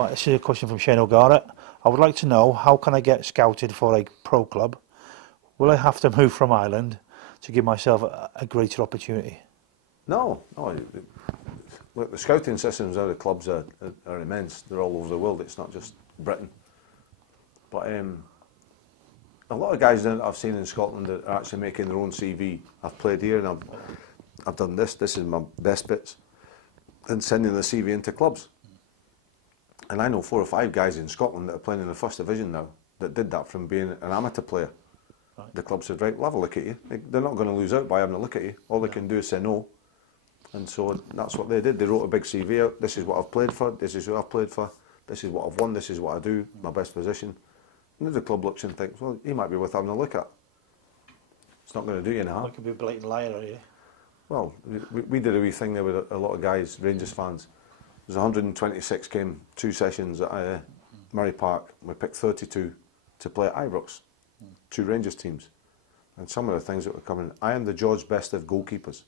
Right, this is a question from Shane O'Gara. I would like to know, how can I get scouted for a pro club? Will I have to move from Ireland to give myself a greater opportunity? No. Look, the scouting systems out of clubs are immense. They're all over the world. It's not just Britain. But a lot of guys that I've seen in Scotland that are actually making their own CV. I've played here and I've done this. This is my best bits. And sending the CV into clubs. And I know 4 or 5 guys in Scotland that are playing in the first division now that did that from being an amateur player. Right. The club said, right, we'll have a look at you. They're not going to lose out by having a look at you. All they can do is say no. And so that's what they did. They wrote a big CV out. This is what I've played for. This is who I've played for. This is what I've won. This is what I do. My best position. And the club looks and thinks, well, he might be worth having a look at. It's not going to do you any harm. You could be a blatant liar, are you? Well, we did a wee thing there with a lot of guys, Rangers fans. There's 126 came 2 sessions at Murray Park. We picked 32 to play at Ibrox, 2 Rangers teams. And some of the things that were coming, I am the George Best of goalkeepers.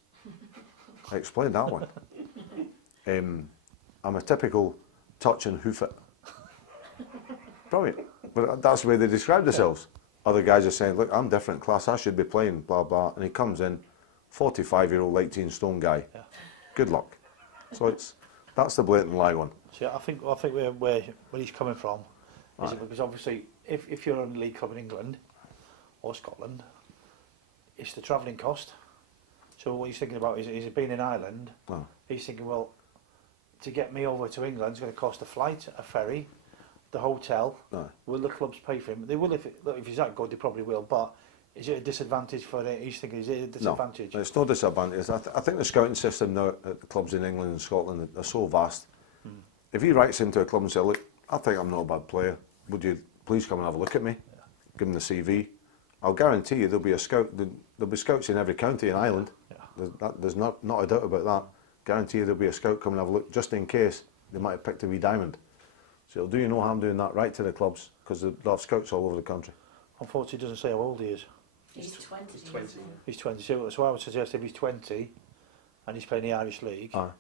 I explained that one. I'm a typical touch and hoof it. Brilliant. But that's the way they describe themselves. Other guys are saying, look, I'm different class, I should be playing, blah, blah. And he comes in, 45-year-old 18-stone guy. Yeah. Good luck. So that's the blatant lie one. See, I think where he's coming from is because obviously if you're in a league club in England or Scotland, it's the travelling cost. So what he's thinking about is being in Ireland. Oh. He's thinking, well, to get me over to England, it's going to cost a flight, a ferry, the hotel. No. Will the clubs pay for him? They will if he's that good. They probably will. But is it a disadvantage for it? He's thinking, is it a disadvantage? No, it's no disadvantage. I think the scouting system now at the clubs in England and Scotland are so vast. If he writes into a club and says, look, I think I'm not a bad player, would you please come and have a look at me? Yeah. Give him the CV. I'll guarantee you there'll be a scout. There'll be scouts in every county in Ireland. Yeah. There's not a doubt about that. Guarantee you there'll be a scout come and have a look, just in case they might have picked a wee diamond. So it'll do you no harm doing that right to the clubs, because they'll have scouts all over the country. Unfortunately, it doesn't say how old he is. He's 20. He's 20. So I would suggest if he's 20 and he's playing the Irish League, doesn't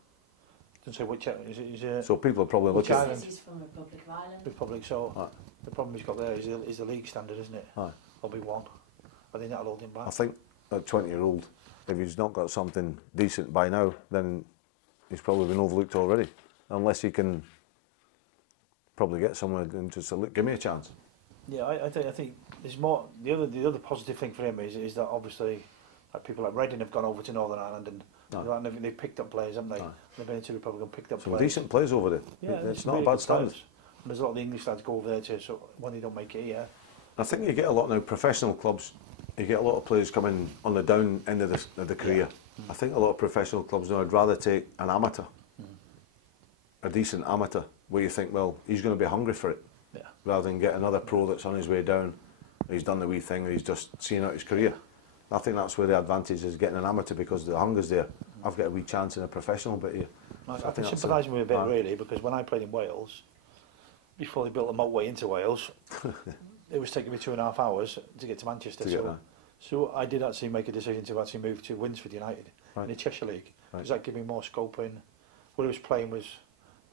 say which is so people are probably looking at he's from Republic of Ireland. Republic, so the problem he's got there is the league standard, isn't it? There'll be one. I think that'll hold him back. I think a 20-year-old, if he's not got something decent by now, then he's probably been overlooked already. Unless he can probably get somewhere and just say, look, give me a chance. Yeah, I think there's more. The other positive thing for him is that obviously, like people like Reading have gone over to Northern Ireland and they've picked up players, haven't they? They've been into the Republic and picked up some players. decent players over there. Yeah, it's not really a bad standard. And there's a lot of the English lads go over there too. So when they don't make it here, I think you get a lot now. Professional clubs, you get a lot of players coming on the down end of the career. Yeah. I think a lot of professional clubs now would rather take an amateur, a decent amateur, where you think, well, he's going to be hungry for it. Yeah. Rather than get another pro that's on his way down, he's done the wee thing, and he's just seeing out his career. I think that's where the advantage is, getting an amateur, because the hunger's there. I've got a wee chance in a professional bit here. I think sympathise with him a bit really, because when I played in Wales, before they built the motorway into Wales, it was taking me 2.5 hours to get to Manchester. So I did actually make a decision to actually move to Winsford United in the Cheshire League, because that gave me more scope in. What I was playing was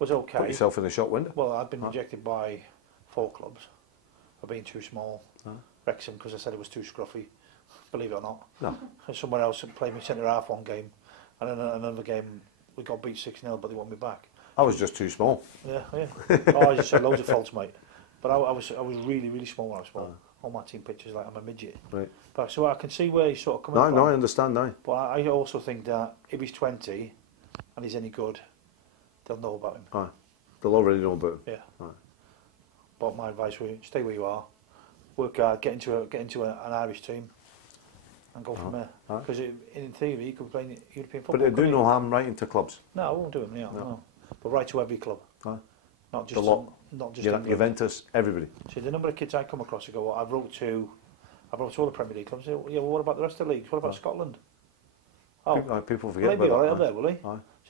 okay. Put yourself in the shop window. Well, I'd been rejected by 4 clubs for being too small. Wrexham, because I said it was too scruffy, believe it or not. No. And somewhere else played me centre half one game, and then another game we got beat 6-0, but they want me back. I was just too small. Yeah. I just had loads of faults, mate. But I was really, really small when I was small. All my team pictures like I'm a midget. Right. But so I can see where he's sort of coming from. No, I understand now. But I also think that if he's 20 and he's any good, they'll know about him. They'll already know about him. Yeah. But my advice would stay where you are, work hard, get into an Irish team, and go from there. Because in theory, you could play in European football. But it do no harm writing to clubs. No, I won't do him. No. But write to every club. Not just the lot. Not just Juventus, everybody. See, the number of kids I come across who go, well, I wrote to all the Premier League clubs. Yeah, well, what about the rest of the leagues? What about Scotland? People forget about that. Maybe all right there, will they?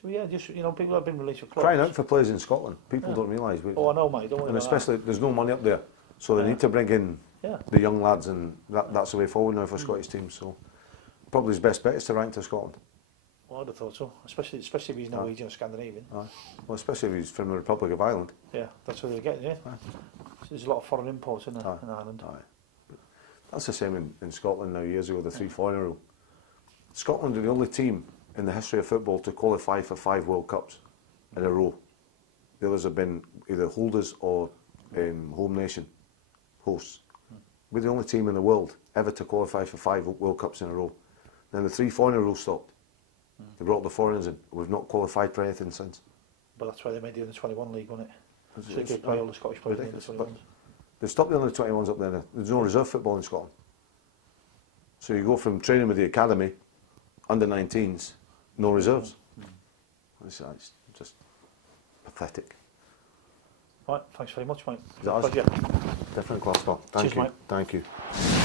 So yeah, just people have been released for clubs. Crying out for players in Scotland. People don't realise. I know, mate. Don't worry and especially there's no money up there, so they need to bring in the young lads, and that's the way forward now for Scottish teams. So probably his best bet is to write to Scotland. Well, I'd have thought so, especially if he's Norwegian or Scandinavian. Aye. Well, especially if he's from the Republic of Ireland. Yeah, that's what they're getting, yeah. Aye. So there's a lot of foreign imports in Aye. Ireland. Aye. That's the same in Scotland now, years ago, the 3 foreigner rule. Scotland are the only team in the history of football to qualify for 5 World Cups in a row. The others have been either holders or home nation hosts. We're the only team in the world ever to qualify for 5 World Cups in a row. Then the 3 foreigner rule stopped. They brought the foreigners in. We've not qualified for anything since. But that's why they made the Under-21 league, wasn't it? So they It's could play all the Scottish players in the ridiculous, Under-21s. They stopped the Under-21s up there now. There's no reserve football in Scotland. So you go from training with the academy, Under-19s, no reserves. It's just pathetic. Right, thanks very much, mate. Is that us? Pleasure. Different class, Phil. Thank Cheers, you. mate. Thank you.